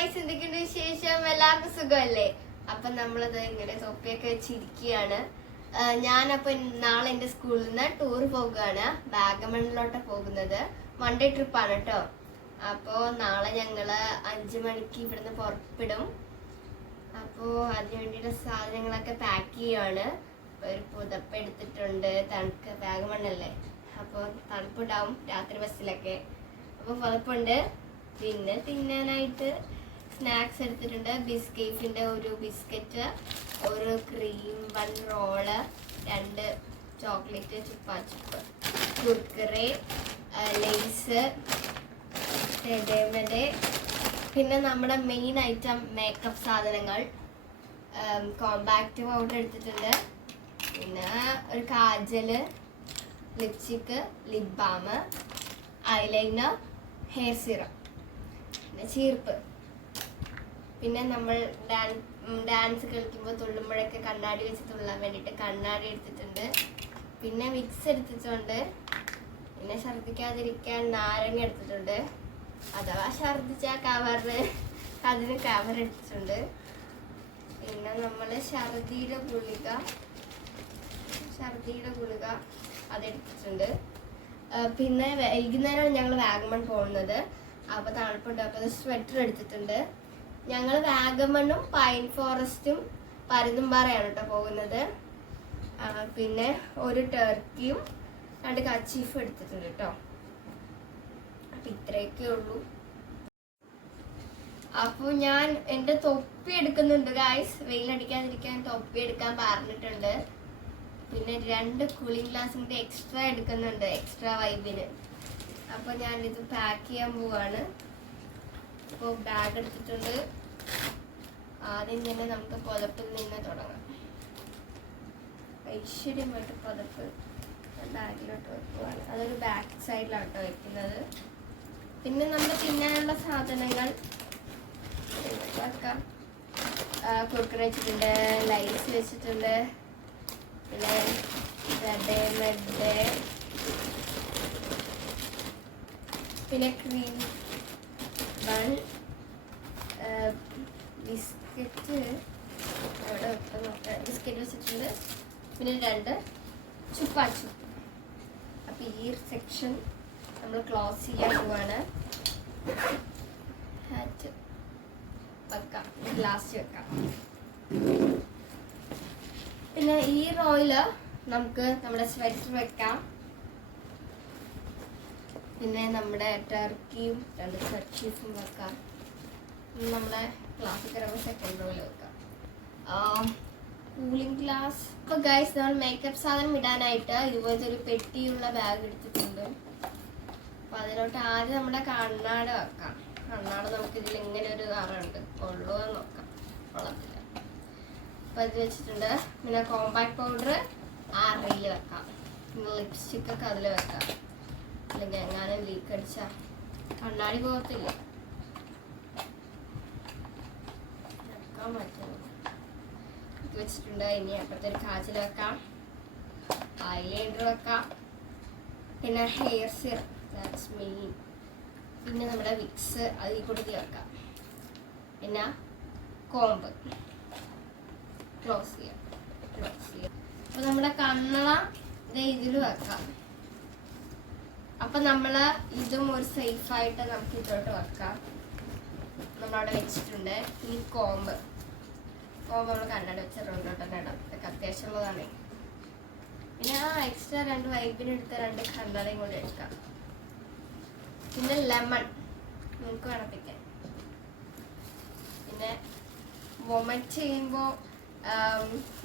Guys എന്തൊക്കെയുണ്ട് വിശേഷം? എല്ലാവർക്കും സുഖമല്ലേ? അപ്പൊ നമ്മളത് ഇങ്ങനെ തൊപ്പിയൊക്കെ വെച്ചിരിക്കുകയാണ്. ഞാനപ്പോ നാളെ എന്റെ സ്കൂളിൽ നിന്ന് ടൂർ പോകുകയാണ്. വാഗമണിലോട്ട് പോകുന്നത്. വൺ ഡേ ട്രിപ്പാണ് കേട്ടോ അപ്പോ നാളെ ഞങ്ങൾ അഞ്ചു മണിക്ക് ഇവിടുന്ന് പുറപ്പെടും. അപ്പോ അതിനു വേണ്ടിയിട്ട് സാധനങ്ങളൊക്കെ പാക്ക് ചെയ്യുവാണ് ഒരു പുതപ്പ് എടുത്തിട്ടുണ്ട്. തണുക്ക് വാഗമണ്ണല്ലേ? അപ്പോൾ തണുപ്പുണ്ടാവും രാത്രി ബസ്സിലൊക്കെ അപ്പോൾ പുതപ്പുണ്ട്. പിന്നെ തിന്നാനായിട്ട് സ്നാക്സ് എടുത്തിട്ടുണ്ട്. ബിസ്ക്കറ്റിന്റെ ഒരു ബിസ്ക്കറ്റ് ഒരു ക്രീം വൺ റോൾ രണ്ട് chocolate Chupa Chups Kurkure Lay's ടെഡേമഡെ പിന്നെ നമ്മുടെ മെയിൻ ഐറ്റം മേക്കപ്പ് സാധനങ്ങൾ കോമ്പാക്റ്റ് പൗഡർ എടുത്തിട്ടുണ്ട്. പിന്നെ ഒരു kajal lipstick lip balm eyeliner hair serum പിന്നെ ചീർപ്പ്. പിന്നെ നമ്മൾ ഡാൻസ് കളിക്കുമ്പോൾ തുള്ളുമ്പോഴൊക്കെ കണ്ണാടി വെച്ച് തുള്ളാൻ വേണ്ടിയിട്ട് കണ്ണാടി എടുത്തിട്ടുണ്ട്. പിന്നെ വിക്സ് എടുത്തിട്ടുണ്ട്. പിന്നെ ഛർദ്ദിക്കാതിരിക്കാൻ നാരങ്ങ എടുത്തിട്ടുണ്ട്. അഥവാ ഛർദ്ദിച്ചാൽ കവറ് അതിന് കവർ എടുത്തിട്ടുണ്ട്. പിന്നെ നമ്മൾ ഛർദിയുടെ ഗുളിക ഛർദിയുടെ ഗുളിക അതെടുത്തിട്ടുണ്ട് പിന്നെ വൈകുന്നേരമാണ് ഞങ്ങൾ വാഗമൺ പോകുന്നത്. അപ്പോൾ തണുപ്പുണ്ട്. അപ്പോൾ സ്വെറ്റർ എടുത്തിട്ടുണ്ട്. ഞങ്ങൾ വാഗമണ്ണും പൈൻ ഫോറസ്റ്റും പരുന്തുംപാറയാണ് കേട്ടോ പോകുന്നത്. പിന്നെ ഒരു ടർക്കിയും രണ്ട് കച്ചീഫും എടുത്തിട്ടുണ്ട് കേട്ടോ. അപ്പൊ ഇത്രയൊക്കെ ഉള്ളൂ. അപ്പോൾ ഞാൻ എന്റെ തൊപ്പി എടുക്കുന്നുണ്ട് ഗായ്സ് വെയിലടിക്കാതിരിക്കാൻ തൊപ്പി എടുക്കാൻ പറഞ്ഞിട്ടുണ്ട്. പിന്നെ രണ്ട് കൂളിംഗ് ഗ്ലാസിന്റെ എക്സ്ട്രാ എടുക്കുന്നുണ്ട് എക്സ്ട്രാ വൈബിന് അപ്പോൾ ഞാൻ ഇത് പാക്ക് ചെയ്യാൻ പോവാണ്. അപ്പോൾ ബാഗ് എടുത്തിട്ടുണ്ട്. ആദ്യം തന്നെ നമുക്ക് പുതപ്പിൽ നിന്ന് തുടങ്ങാം. ഐശ്വര്യമായിട്ട് പുതപ്പ് ബാഗിലോട്ട് വെക്കുവാണ്. അതൊരു ബാക്ക് സൈഡിലാണ് കേട്ടോ വെക്കുന്നത്. പിന്നെ നമ്മൾ തിന്നാനുള്ള സാധനങ്ങൾ വെക്കാം. കുറുക്കറ വെച്ചിട്ടുണ്ട് ലൈസ് വെച്ചിട്ടുണ്ട്. പിന്നെ ബ്രെഡ് മെഡ് പിന്നെ ക്രീം ബൺ ബിസ്ക്കറ്റ് അവിടെ വെക്കാൻ നോക്കാം ബിസ്ക്കറ്റ് വെച്ചിട്ടുണ്ട്. പിന്നെ രണ്ട് ചുപ്പാച്ചു അപ്പം ഈ സെക്ഷൻ നമ്മൾ ക്ലോസ് ചെയ്യാൻ പോവാണ്. ഹാറ്റ് വെക്കാം. ലാസ്റ്റ് വെക്കാം. പിന്നെ ഈ റോയിൽ നമുക്ക് നമ്മുടെ സ്വെറ്റർ വെക്കാം. പിന്നെ നമ്മുടെ ടർക്കിയും രണ്ട് കർച്ചീഫും വെക്കാം. നമ്മുടെ ക്ലാസ്സിൽ കയറുമ്പോൾ സെക്കൻഡ് റോയിൽ വെക്കാം. കൂളിംഗ് ഗ്ലാസ് ഇപ്പൊ ഗൈസ് നമ്മൾ മേക്കപ്പ് സാധനം ഇടാനായിട്ട് ഇതുപോലത്തെ ഒരു പെട്ടിയുള്ള ബാഗ് എടുത്തിട്ടുണ്ട്. അപ്പൊ അതിലോട്ട് ആദ്യം നമ്മുടെ കണ്ണാട വെക്കാം. കണ്ണാട നമുക്ക് ഇതിൽ ഇങ്ങനെ ഒരു അറുണ്ട് കൊള്ളുമോ എന്ന് നോക്കാം. കൊള്ളത്തില്ല അപ്പൊ ഇത് വെച്ചിട്ടുണ്ട്. പിന്നെ കോമ്പാക്ട് പൗഡർ അറയിൽ വെക്കാം. പിന്നെ ലിപ്സ്റ്റിക് ഒക്കെ അതിൽ വെക്കാം. അല്ലെങ്കിൽ എങ്ങാനും ലീക്ക് അടിച്ചാ. കണ്ണാടി പോകത്തില്ല. വെച്ചിട്ടുണ്ട് ഇനി അപ്പുറത്തെ ഒരു കാച്ചിൽ വെക്കാം. ഐലൈനർ വെക്കാം. പിന്നെ ഹെയർ സിറം ദാറ്റ്സ് മെയിൻ പിന്നെ നമ്മുടെ വിക്സ് അതിൽ കൂടുതൽ വെക്കാം. പിന്നെ കോമ്പ് ക്ലോസ് ചെയ്യാം. ക്ലോസ് ചെയ്യാം. അപ്പൊ നമ്മുടെ കണ്ണള ഇതിൽ വെക്കാം. അപ്പൊ നമ്മൾ ഇതും ഒരു സേഫ് ആയിട്ട് നമുക്ക് ഇതോട്ട് വെക്കാം. നമ്മളവിടെ വെച്ചിട്ടുണ്ട് ഈ കോമ്പ്. കോമ്പ് നമ്മൾ കണ്ണട വെച്ചിട്ടുണ്ട് കേട്ടോ ഇടാം. ഇതൊക്കെ അത്യാവശ്യമുള്ളതാണ്. പിന്നെ ആ എക്സ്ട്രാ രണ്ട് വൈബിന് എടുത്ത രണ്ട് കണ്ണടയും കൂടി എടുക്കാം. പിന്നെ ലെമൺ നമുക്ക് വേണപ്പിക്കാൻ. പിന്നെ വൊമറ്റ് ചെയ്യുമ്പോൾ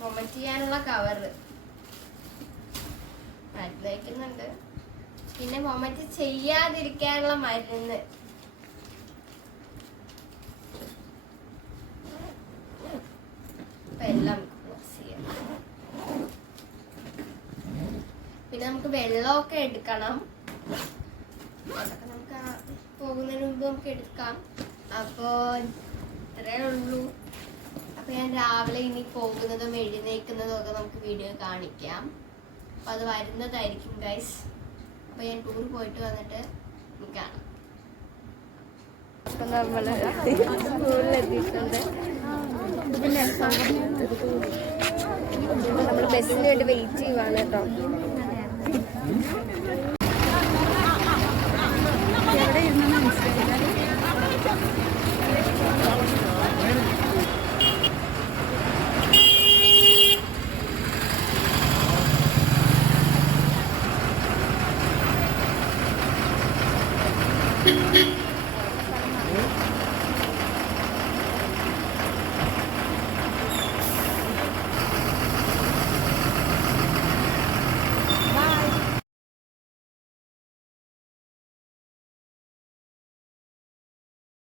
വൊമറ്റ് ചെയ്യാനുള്ള കവറ് മരുന്ന് വയ്ക്കുന്നുണ്ട് പിന്നെ വൊമറ്റ് ചെയ്യാതിരിക്കാനുള്ള മരുന്ന്. എല്ലാം പിന്നെ നമുക്ക് വെള്ളമൊക്കെ എടുക്കണം. അതൊക്കെ നമുക്ക് പോകുന്നതിന് മുമ്പ് നമുക്ക് എടുക്കാം. അപ്പോൾ ഇത്രേ ഉള്ളൂ. അപ്പൊ ഞാൻ രാവിലെ ഇനി പോകുന്നതും എഴുന്നേക്കുന്നതും ഒക്കെ നമുക്ക് വീഡിയോ കാണിക്കാം. അപ്പൊ അത് വരുന്നതായിരിക്കും ഗൈസ് അപ്പോൾ ഞാൻ ടൂർ പോയിട്ട് വന്നിട്ട് കാണാം സ്കൂളിലെത്തിയിട്ടുണ്ട്. നമ്മൾ ബസ്സിന് വേണ്ടി വെയിറ്റ് ചെയ്യുവാണ് കേട്ടോ.